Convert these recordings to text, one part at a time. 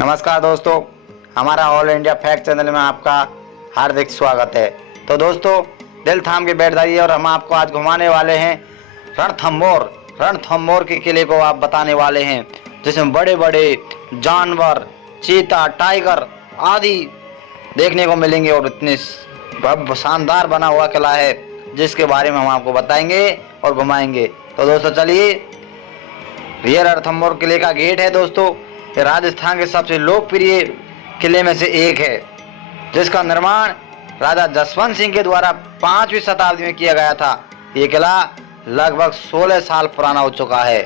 नमस्कार दोस्तों, हमारा ऑल इंडिया फैक्ट चैनल में आपका हार्दिक स्वागत है। तो दोस्तों, दिल थाम के बैठ जाइए और हम आपको आज घुमाने वाले हैं रणथंभौर के किले को आप बताने वाले हैं, जिसमें बड़े बड़े जानवर, चीता, टाइगर आदि देखने को मिलेंगे और इतने शानदार बना हुआ किला है जिसके बारे में हम आपको बताएंगे और घुमाएंगे। तो दोस्तों चलिए, ये रणथंभौर किले का गेट है। दोस्तों, ये राजस्थान के सबसे लोकप्रिय किले में से एक है, जिसका निर्माण राजा जसवंत सिंह के द्वारा 5वीं शताब्दी में किया गया था। ये किला लगभग 16 साल पुराना हो चुका है।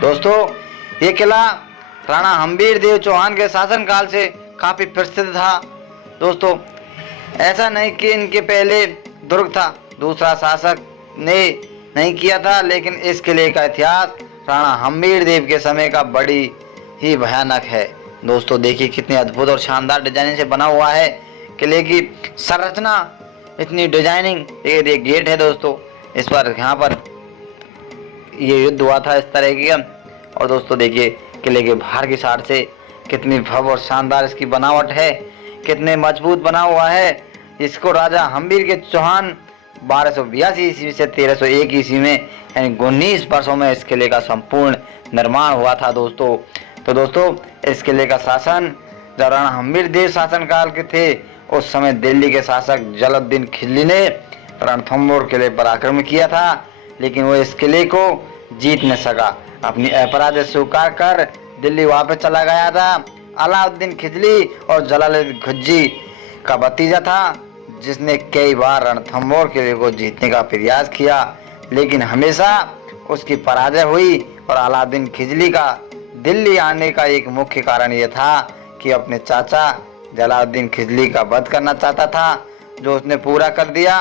दोस्तों, ये किला राणा हम्बीर देव चौहान के शासनकाल से काफी प्रसिद्ध था। दोस्तों, ऐसा नहीं कि इनके पहले दुर्ग था, दूसरा शासक ने नहीं किया था, लेकिन इस किले का इतिहास राणा हम्बीर देव के समय का बड़ी ही भयानक है। दोस्तों देखिए, कितनी अद्भुत और शानदार डिजाइनिंग से बना हुआ है किले की संरचना, इतनी डिजाइनिंग। ये गेट है दोस्तों, इस पर यहाँ पर ये युद्ध हुआ था इस तरह की। और दोस्तों देखिए, किले के बाहर की साइड से कितनी भव्य और शानदार इसकी बनावट है, कितने मजबूत बना हुआ है। इसको राजा हम्बीर के चौहान 1282 ईस्वी से 1301 ईस्वी में, यानी 19 वर्षों में इस किले का संपूर्ण निर्माण हुआ था दोस्तों। तो दोस्तों, इस किले का शासन जब राणा हम्बीर देव शासनकाल के थे, उस समय दिल्ली के शासक जलालुद्दीन खिलजी ने रणथंभौर किले पर आक्रमण किया था, लेकिन वो इस किले को जीत न सका। अपनी अपराध स्वीकार कर दिल्ली वापस चला गया था। अलाउद्दीन खिलजी और जलालुद्दीन खिलजी का भतीजा था, जिसने कई बार रणथंभौर किले को जीतने का प्रयास किया, लेकिन हमेशा उसकी पराजय हुई। और अलाउद्दीन खिलजी का दिल्ली आने का एक मुख्य कारण यह था कि अपने चाचा जलालुद्दीन खिलजी का वध करना चाहता था, जो उसने पूरा कर दिया।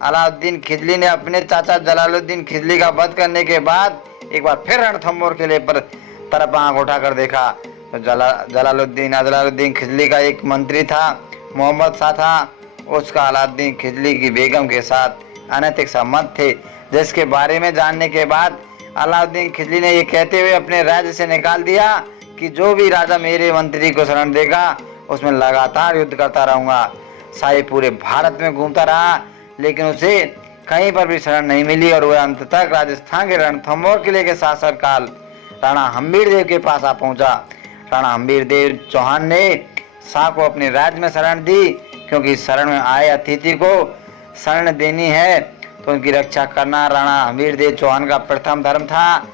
अलाउद्दीन खिलजी ने अपने चाचा जलालुद्दीन खिलजी का वध करने के बाद एक बार फिर रणथंभौर किले पर तरफ आंख उठाकर देखा तो जलालुद्दीन खिलजी का एक मंत्री था, मोहम्मद शाह था, उसका अलाउद्दीन खिलजी की बेगम के साथ अनैतिक संबंध थे, जिसके बारे में जानने के बाद अलाउद्दीन खिलजी ने ये कहते हुए अपने राज्य से निकाल दिया कि जो भी राजा मेरे मंत्री को शरण देगा, उसमें लगातार युद्ध करता रहूंगा। शाही पूरे भारत में घूमता रहा, लेकिन उसे कहीं पर भी शरण नहीं मिली और वह अंत तक राजस्थान के रणथंभौर किले के शासनकाल राणा हम्बीर देव के पास आ पहुंचा। राणा हम्बीर देव चौहान ने शाह को अपने राज्य में शरण दी, क्योंकि शरण में आए अतिथि को शरण देनी है तो उनकी रक्षा करना राणा हम्बीर देव चौहान का प्रथम धर्म था,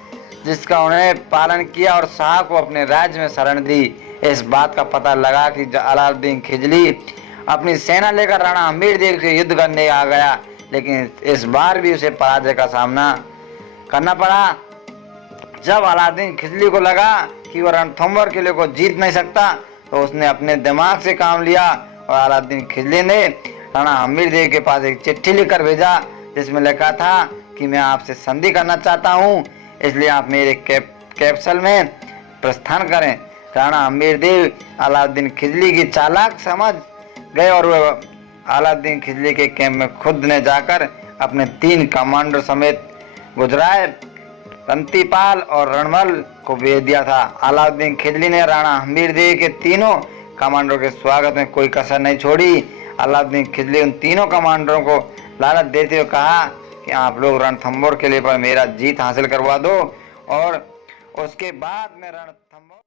जिसका उन्होंने पालन किया और शाह को अपने राज्य में शरण दी। इस बात का पता लगा कि अलाउद्दीन खिलजी अपनी सेना लेकर राणा हम्बीर देव से युद्ध करने आ गया, लेकिन इस बार भी उसे पराजय का सामना करना पड़ा। जब अलाउद्दीन खिलजी को लगा कि वह रणथंभौर किले को जीत नहीं सकता, तो उसने अपने दिमाग से काम लिया और अलाउद्दीन खिलजी ने राणा हम्बीर देव के पास एक चिट्ठी लिखकर भेजा, जिसमें लिखा था कि मैं आपसे संधि करना चाहता हूं, इसलिए आप मेरे कैप्सूल में प्रस्थान करें। राणा हम्बीर देव अलाउद्दीन खिलजी की चालाक समझ गए और वह अलाउद्दीन खिलजी के कैंप में खुद ने जाकर अपने 3 कमांडर समेत गुजराय, रंतीपाल और रणमल को भेज दिया था। अलाउद्दीन खिलजी ने राणा हम्बीर देव के तीनों कमांडरों के स्वागत में कोई कसर नहीं छोड़ी। अलाउद्दीन खिलजी उन तीनों कमांडरों को लालच देते हुए कहा कि आप लोग रणथंभौर किले पर मेरा जीत हासिल करवा दो और उसके बाद में